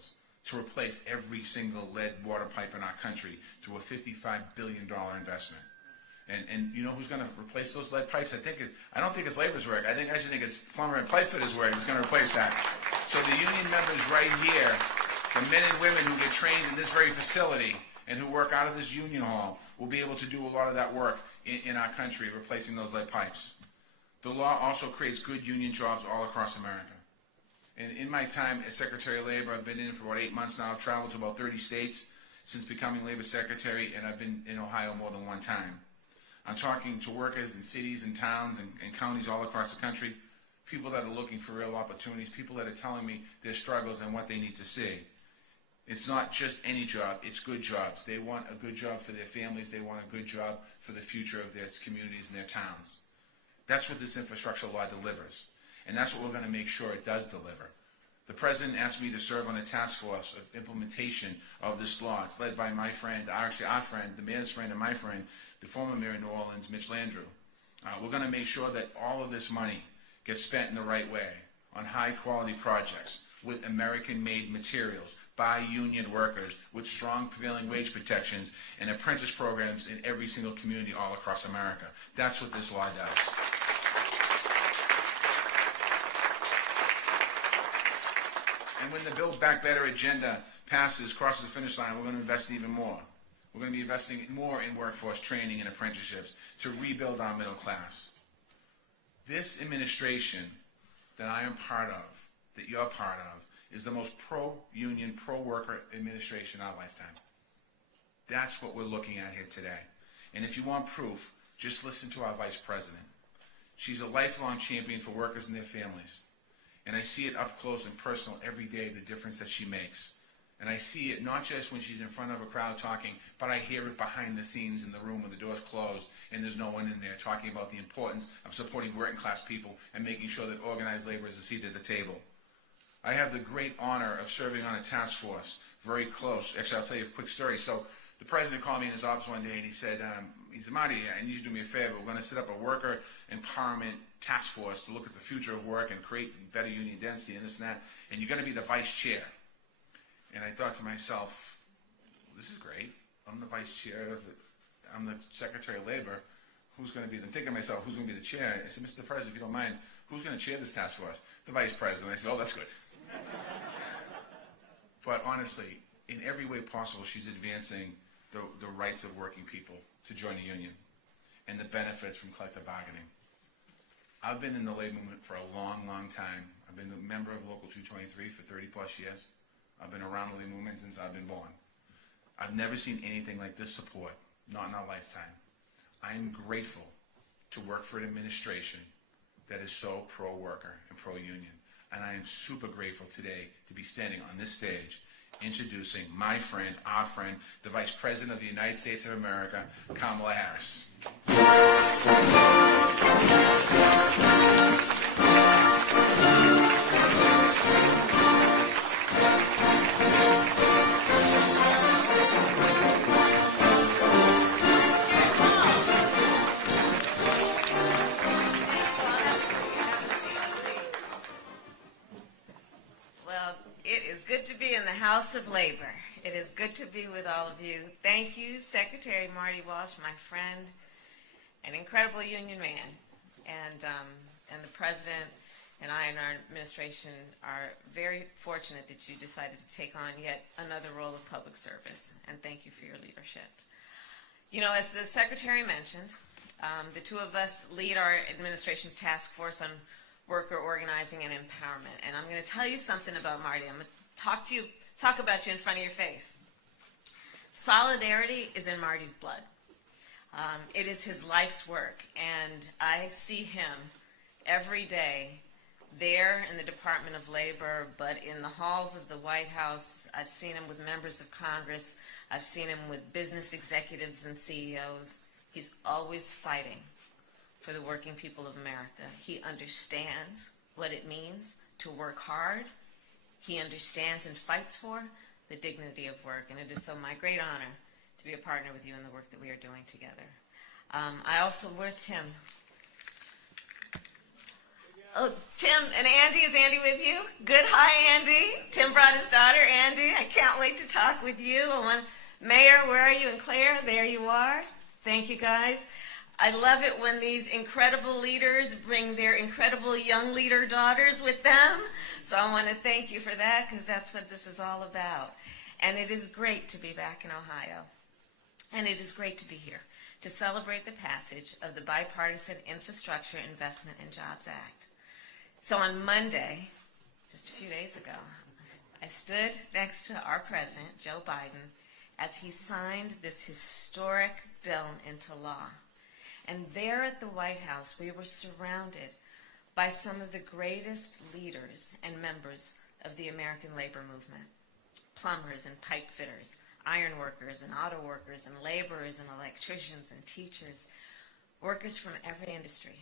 materials to replace every single lead water pipe in our country through a $55 billion investment. And you know who's going to replace those lead pipes? I don't think it's labor's work. I actually think it's plumber and pipe fitters' work that's going to replace that. So the union members right here, the men and women who get trained in this very facility and who work out of this union hall, will be able to do a lot of that work in our country, replacing those lead pipes. The law also creates good union jobs all across America. And in my time as Secretary of Labor, I've been in for about 8 months now. I've traveled to about 30 states since becoming Labor Secretary, and I've been in Ohio more than one time. I'm talking to workers in cities and towns and counties all across the country, people that are looking for real opportunities, people that are telling me their struggles and what they need to see. It's not just any job, it's good jobs. They want a good job for their families, they want a good job for the future of their communities and their towns. That's what this infrastructure law delivers, and that's what we're going to make sure it does deliver. The President asked me to serve on a task force of implementation of this law. It's led by my friend, actually our friend, the mayor's friend and my friend, the former mayor of New Orleans, Mitch Landrieu. We're going to make sure that all of this money gets spent in the right way on high-quality projects with American-made materials by union workers with strong prevailing wage protections and apprentice programs in every single community all across America. That's what this law does. And when the Build Back Better agenda passes, crosses the finish line, we're going to invest even more. We're going to be investing more in workforce training and apprenticeships to rebuild our middle class. This administration that I am part of, that you're part of, is the most pro-union, pro-worker administration in our lifetime. That's what we're looking at here today. And if you want proof, just listen to our Vice President. She's a lifelong champion for workers and their families. And I see it up close and personal every day, the difference that she makes. And I see it not just when she's in front of a crowd talking, but I hear it behind the scenes in the room when the door's closed and there's no one in there, talking about the importance of supporting working class people and making sure that organized labor is a seat at the table. I have the great honor of serving on a task force very close. Actually, I'll tell you a quick story. So the President called me in his office one day and he said, Marty, I need you to do me a favor. We're going to set up a worker empowerment task force to look at the future of work and create better union density and this and that, and you're going to be the vice chair. And I thought to myself, this is great. I'm the vice chair I'm the Secretary of Labor. Who's going to be the, I'm thinking to myself, who's going to be the chair? I said, Mr. President, if you don't mind, who's going to chair this task force? The Vice President. I said, oh, that's good. But honestly, in every way possible, she's advancing the rights of working people to join a union and the benefits from collective bargaining. I've been in the labor movement for a long, long time. I've been a member of Local 223 for 30 plus years. I've been around the labor movement since I've been born. I've never seen anything like this support, not in our lifetime. I am grateful to work for an administration that is so pro-worker and pro-union. And I am super grateful today to be standing on this stage introducing my friend, our friend, the Vice President of the United States of America, Kamala Harris. House of Labor. It is good to be with all of you. Thank you, Secretary Marty Walsh, my friend, an incredible union man, and the President and I and our administration are very fortunate that you decided to take on yet another role of public service, and thank you for your leadership. You know, as the Secretary mentioned, the two of us lead our administration's task force on worker organizing and empowerment, and I'm going to tell you something about Marty. I'm going to talk about you in front of your face. Solidarity is in Marty's blood. It is his life's work, and I see him every day there in the Department of Labor, but in the halls of the White House. I've seen him with members of Congress. I've seen him with business executives and CEOs. He's always fighting for the working people of America. He understands what it means to work hard. He understands and fights for the dignity of work, and it is so my great honor to be a partner with you in the work that we are doing together. I also, where's Tim? Oh, Tim and Andy, is Andy with you? Good, hi Andy. Tim brought his daughter Andy. I can't wait to talk with you. Mayor, where are you? And Claire, there you are. Thank you guys. I love it when these incredible leaders bring their incredible young leader daughters with them. So I want to thank you for that, because that's what this is all about. And it is great to be back in Ohio. And it is great to be here to celebrate the passage of the Bipartisan Infrastructure Investment and Jobs Act. So on Monday, just a few days ago, I stood next to our president, Joe Biden, as he signed this historic bill into law. And there at the White House, we were surrounded by some of the greatest leaders and members of the American labor movement. Plumbers and pipe fitters, iron workers and auto workers and laborers and electricians and teachers, workers from every industry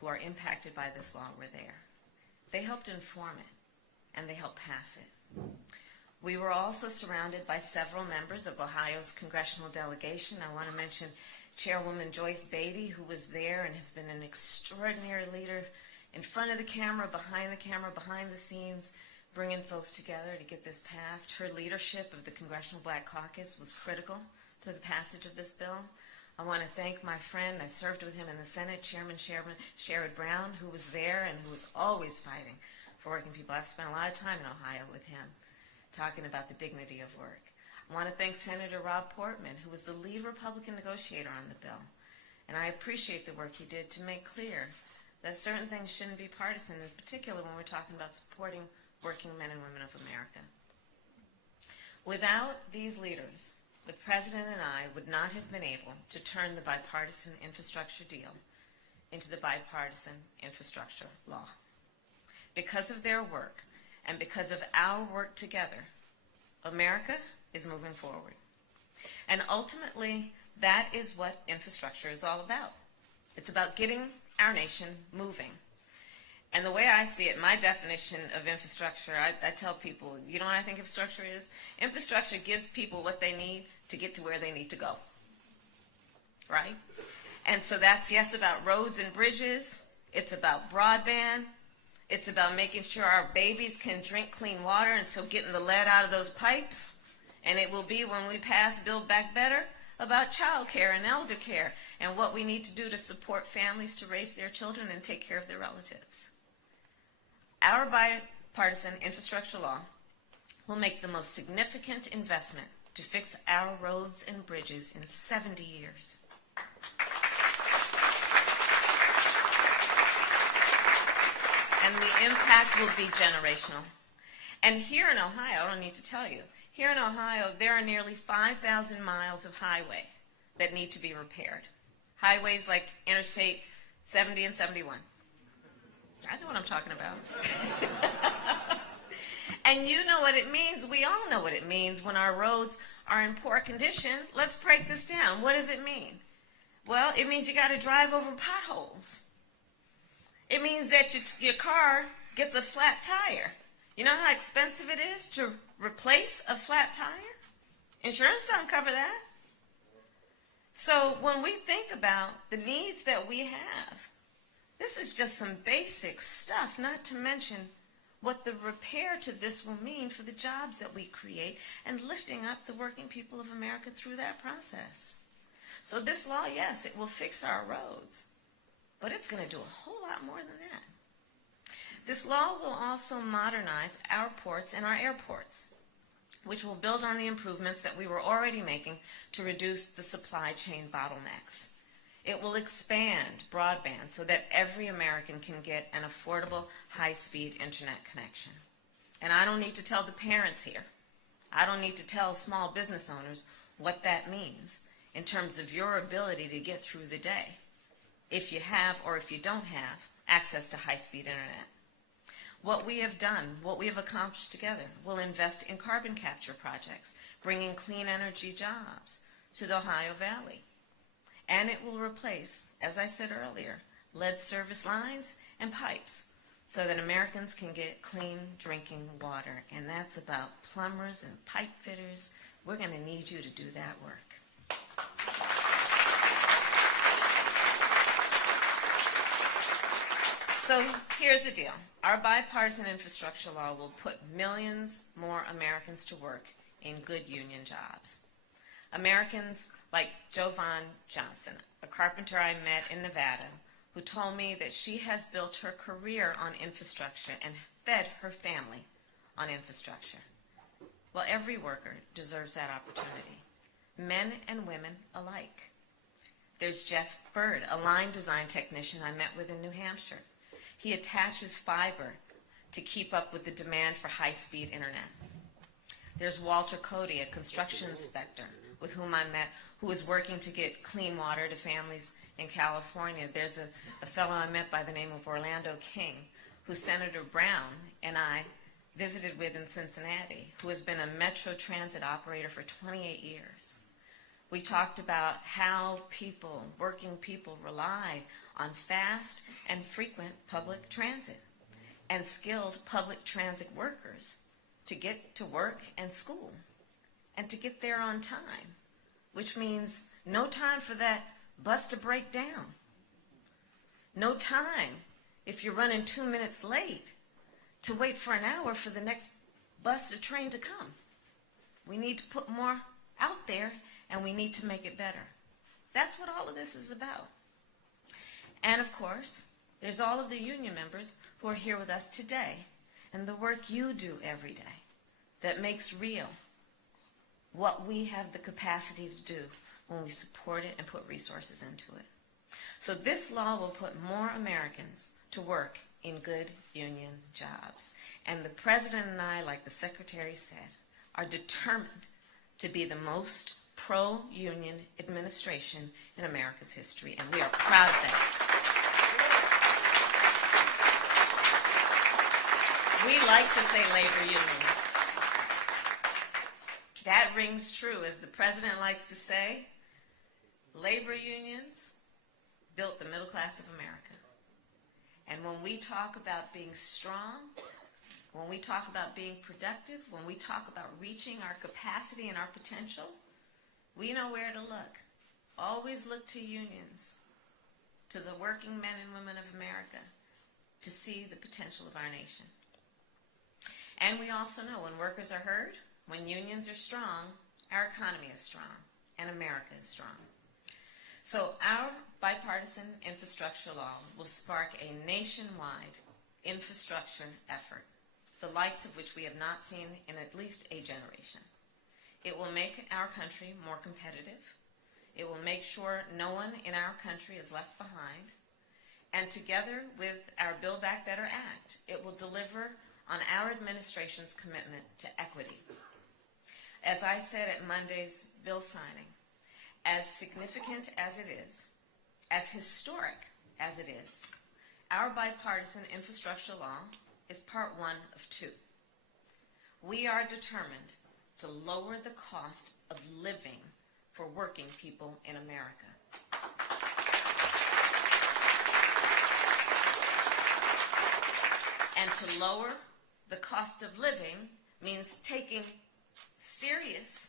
who are impacted by this law were there. They helped inform it, and they helped pass it. We were also surrounded by several members of Ohio's congressional delegation. I want to mention Chairwoman Joyce Beatty, who was there and has been an extraordinary leader in front of the camera, behind the scenes, bringing folks together to get this passed. Her leadership of the Congressional Black Caucus was critical to the passage of this bill. I want to thank my friend, I served with him in the Senate, Chairman Sherrod Brown, who was there and who was always fighting for working people. I've spent a lot of time in Ohio with him, talking about the dignity of work. I want to thank Senator Rob Portman, who was the lead Republican negotiator on the bill. And I appreciate the work he did to make clear that certain things shouldn't be partisan, in particular when we're talking about supporting working men and women of America. Without these leaders, the President and I would not have been able to turn the bipartisan infrastructure deal into the bipartisan infrastructure law. Because of their work and because of our work together, America is moving forward. And ultimately, that is what infrastructure is all about. It's about getting our nation moving. And the way I see it, my definition of infrastructure, I tell people, you know what I think infrastructure is? Infrastructure gives people what they need to get to where they need to go, right? And so that's, yes, about roads and bridges. It's about broadband. It's about making sure our babies can drink clean water, and so getting the lead out of those pipes. And it will be, when we pass Build Back Better, about child care and elder care and what we need to do to support families to raise their children and take care of their relatives. Our bipartisan infrastructure law will make the most significant investment to fix our roads and bridges in 70 years. And the impact will be generational. And here in Ohio, I don't need to tell you, here in Ohio, there are nearly 5,000 miles of highway that need to be repaired. Highways like Interstate 70 and 71. I know what I'm talking about. And you know what it means. We all know what it means when our roads are in poor condition. Let's break this down. What does it mean? Well, it means you got to drive over potholes. It means that your car gets a flat tire. You know how expensive it is to replace a flat tire? Insurance don't cover that. So when we think about the needs that we have, this is just some basic stuff, not to mention what the repair to this will mean for the jobs that we create and lifting up the working people of America through that process. So this law, yes, it will fix our roads, but it's going to do a whole lot more than that. This law will also modernize our ports and our airports, which will build on the improvements that we were already making to reduce the supply chain bottlenecks. It will expand broadband so that every American can get an affordable, high-speed internet connection. And I don't need to tell the parents here. I don't need to tell small business owners what that means in terms of your ability to get through the day, if you have or if you don't have access to high-speed internet. What we have done, what we have accomplished together, will invest in carbon capture projects, bringing clean energy jobs to the Ohio Valley. And it will replace, as I said earlier, lead service lines and pipes so that Americans can get clean drinking water. And that's about plumbers and pipe fitters. We're going to need you to do that work. So here's the deal. Our bipartisan infrastructure law will put millions more Americans to work in good union jobs. Americans like Jovan Johnson, a carpenter I met in Nevada, who told me that she has built her career on infrastructure and fed her family on infrastructure. Well, every worker deserves that opportunity, men and women alike. There's Jeff Bird, a line design technician I met with in New Hampshire. He attaches fiber to keep up with the demand for high-speed internet. There's Walter Cody, a construction inspector with whom I met, who is working to get clean water to families in California. There's a fellow I met by the name of Orlando King, who Senator Brown and I visited with in Cincinnati, who has been a Metro Transit operator for 28 years. We talked about how people, working people, rely on fast and frequent public transit and skilled public transit workers to get to work and school and to get there on time, which means no time for that bus to break down. No time, if you're running 2 minutes late, to wait for an hour for the next bus or train to come. We need to put more out there, and we need to make it better. That's what all of this is about. And of course, there's all of the union members who are here with us today, and the work you do every day that makes real what we have the capacity to do when we support it and put resources into it. So this law will put more Americans to work in good union jobs. And the President and I, like the Secretary said, are determined to be the most pro-union administration in America's history, and we are proud of that. We like to say labor unions. That rings true. As the President likes to say, labor unions built the middle class of America. And when we talk about being strong, when we talk about being productive, when we talk about reaching our capacity and our potential, we know where to look. Always look to unions, to the working men and women of America, to see the potential of our nation. And we also know when workers are heard, when unions are strong, our economy is strong, and America is strong. So our bipartisan infrastructure law will spark a nationwide infrastructure effort, the likes of which we have not seen in at least a generation. It will make our country more competitive. It will make sure no one in our country is left behind. And together with our Build Back Better Act, it will deliver on our administration's commitment to equity. As I said at Monday's bill signing, as significant as it is, as historic as it is, our bipartisan infrastructure law is part one of two. We are determined to lower the cost of living for working people in America. And to lower the cost of living means taking serious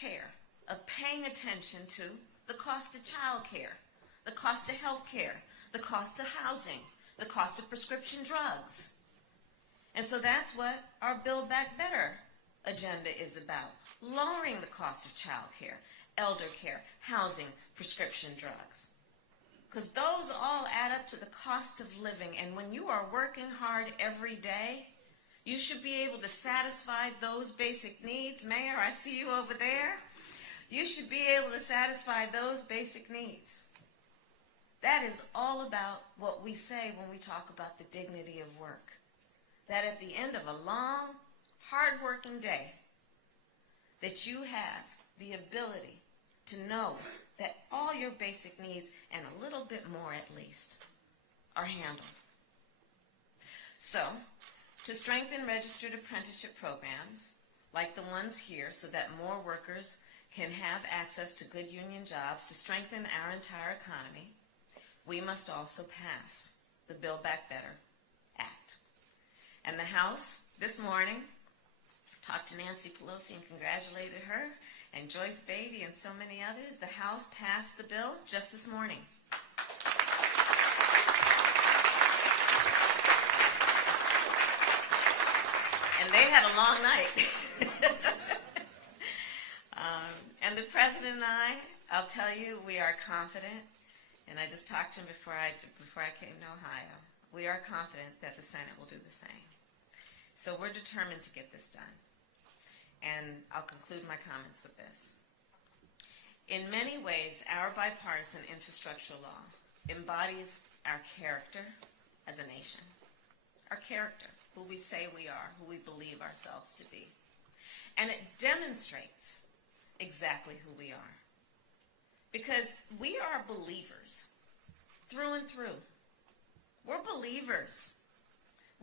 care of paying attention to the cost of child care, the cost of health care, the cost of housing, the cost of prescription drugs. And so that's what our Build Back Better agenda is about, lowering the cost of child care, elder care, housing, prescription drugs. Because those all add up to the cost of living, and when you are working hard every day, you should be able to satisfy those basic needs. Mayor, I see you over there. You should be able to satisfy those basic needs. That is all about what we say when we talk about the dignity of work. That at the end of a long, hard-working day, that you have the ability to know that all your basic needs, and a little bit more at least, are handled. So, to strengthen registered apprenticeship programs, like the ones here, so that more workers can have access to good union jobs, to strengthen our entire economy, we must also pass the Build Back Better Act. And the House this morning talked to Nancy Pelosi and congratulated her, and Joyce Beatty and so many others. The House passed the bill just this morning. and they had a long night. And the president and I'll tell you, we are confident, and I just talked to him before I came to Ohio. We are confident that the Senate will do the same. So we're determined to get this done. And I'll conclude my comments with this. In many ways, our bipartisan infrastructure law embodies our character as a nation. Our character, who we say we are, who we believe ourselves to be. And it demonstrates exactly who we are. Because we are believers through and through. We're believers.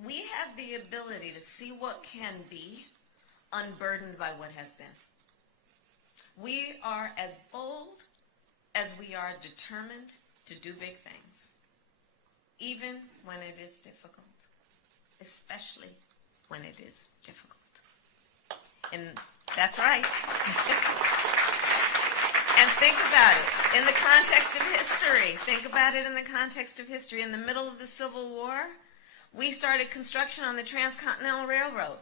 We have the ability to see what can be unburdened by what has been. We are as bold as we are determined to do big things, even when it is difficult, especially when it is difficult. And that's right. And think about it in the context of history. Think about it in the context of history. In the middle of the Civil War, we started construction on the Transcontinental Railroad.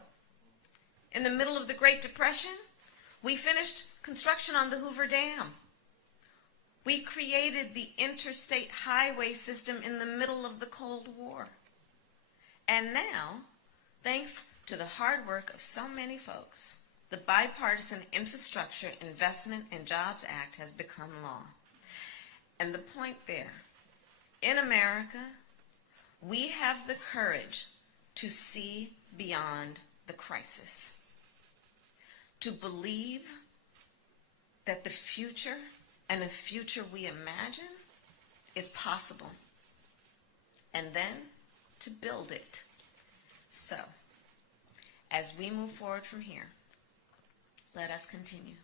In the middle of the Great Depression, we finished construction on the Hoover Dam. We created the interstate highway system in the middle of the Cold War. And now, thanks to the hard work of so many folks, the Bipartisan Infrastructure Investment and Jobs Act has become law. And the point there, in America, we have the courage to see beyond the crisis, to believe that the future and a future we imagine is possible, and then to build it. So, as we move forward from here, let us continue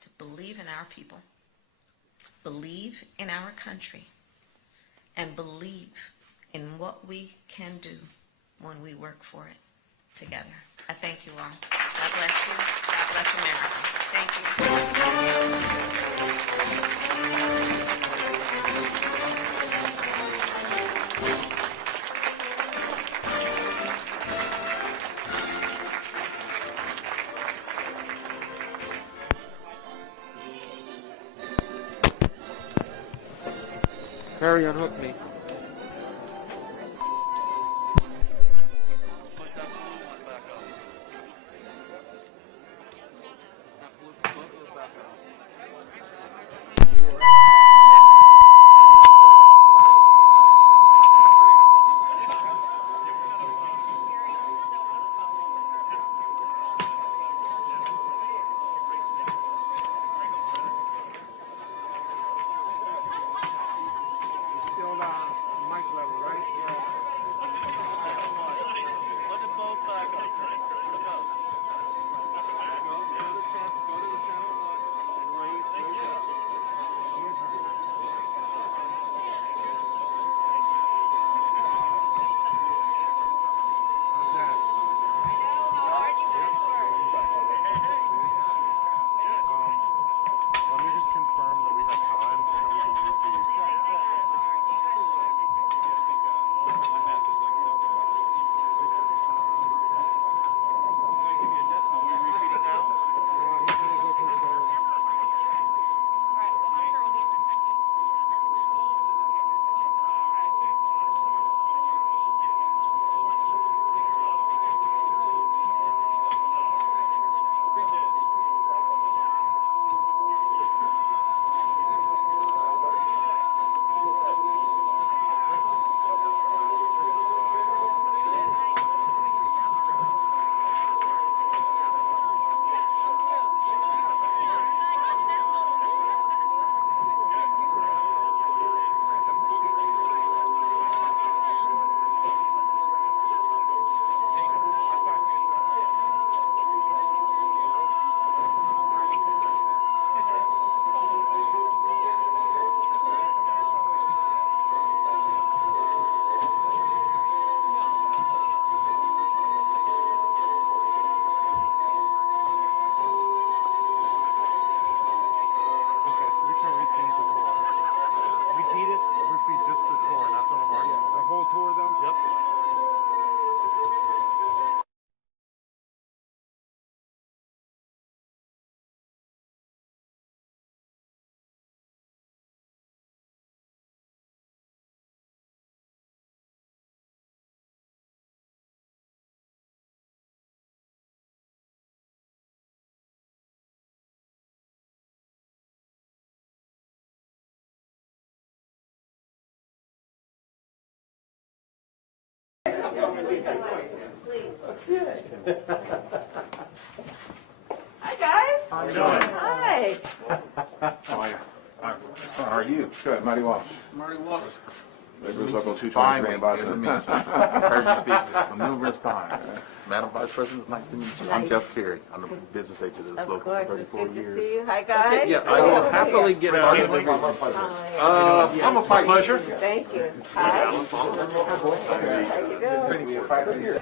to believe in our people, believe in our country, and believe in what we can do when we work for it together. I thank you all. God bless you. God bless America. Thank Harry, unhook me. Still not. Hi, guys. How you doing? Hi. How are you? Good, Marty Walsh. Marty Walsh. Labor's Local Finally, 223 in Boston. good to meet you. Heard you speak numerous times. Madam Vice President, it's nice to meet you. I'm Nice. Jeff Carey. I'm the business agent of this Of local course, for it's 34 good to years. see you. Hi, guys. Yeah, I will happily get out of here. Hi. I'm a fight. Pleasure. Thank you. Hi. How you doing?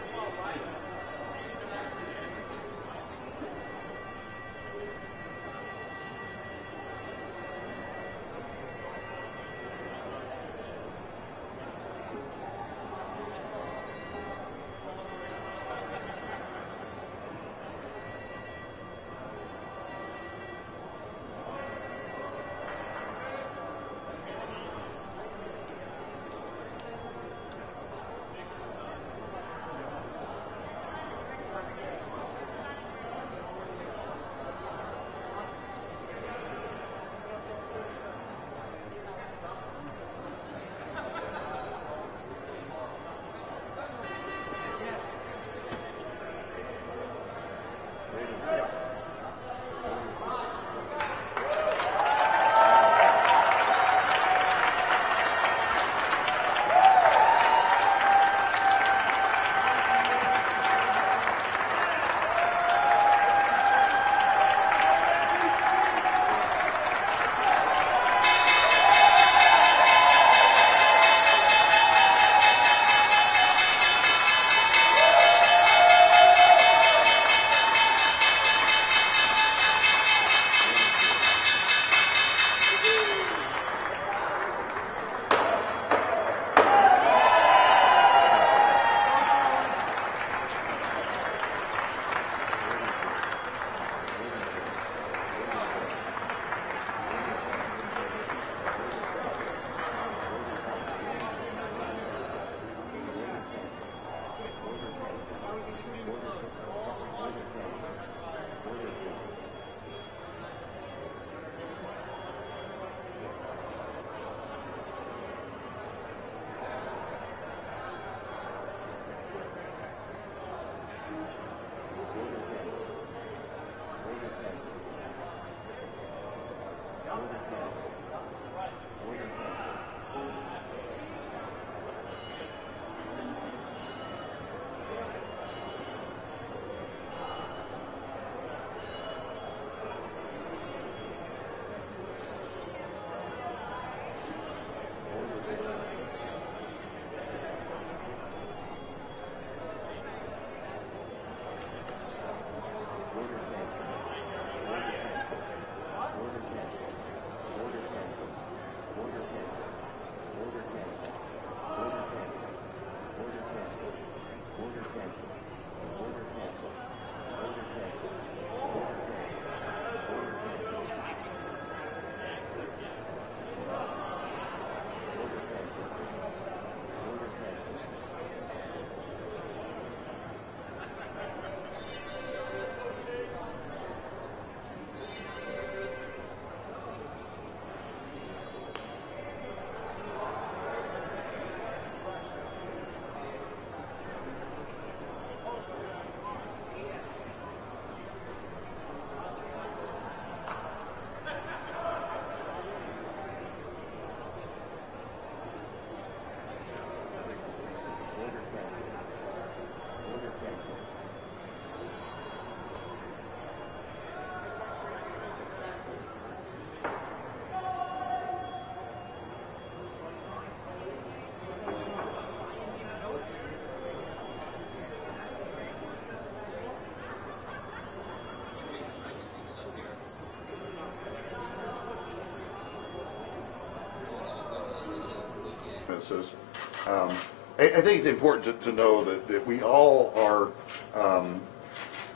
I think it's important to know that we all are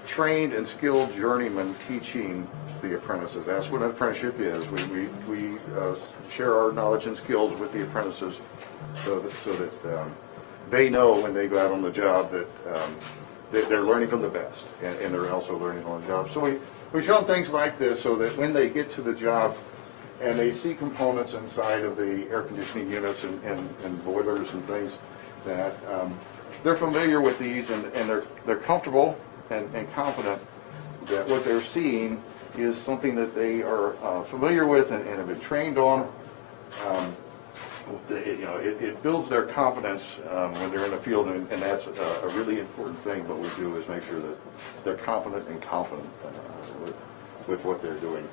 trained and skilled journeymen teaching the apprentices. That's what an apprenticeship is. We share our knowledge and skills with the apprentices so that they know when they go out on the job that they're learning from the best, and they're also learning on the job. So we show them things like this so that when they get to the job and they see components inside of the air conditioning units and boilers and things, that they're familiar with these and they're comfortable and confident that what they're seeing is something that they are familiar with and have been trained on. It builds their confidence when they're in the field, and that's a really important thing. What we do is make sure that they're competent and confident with what they're doing.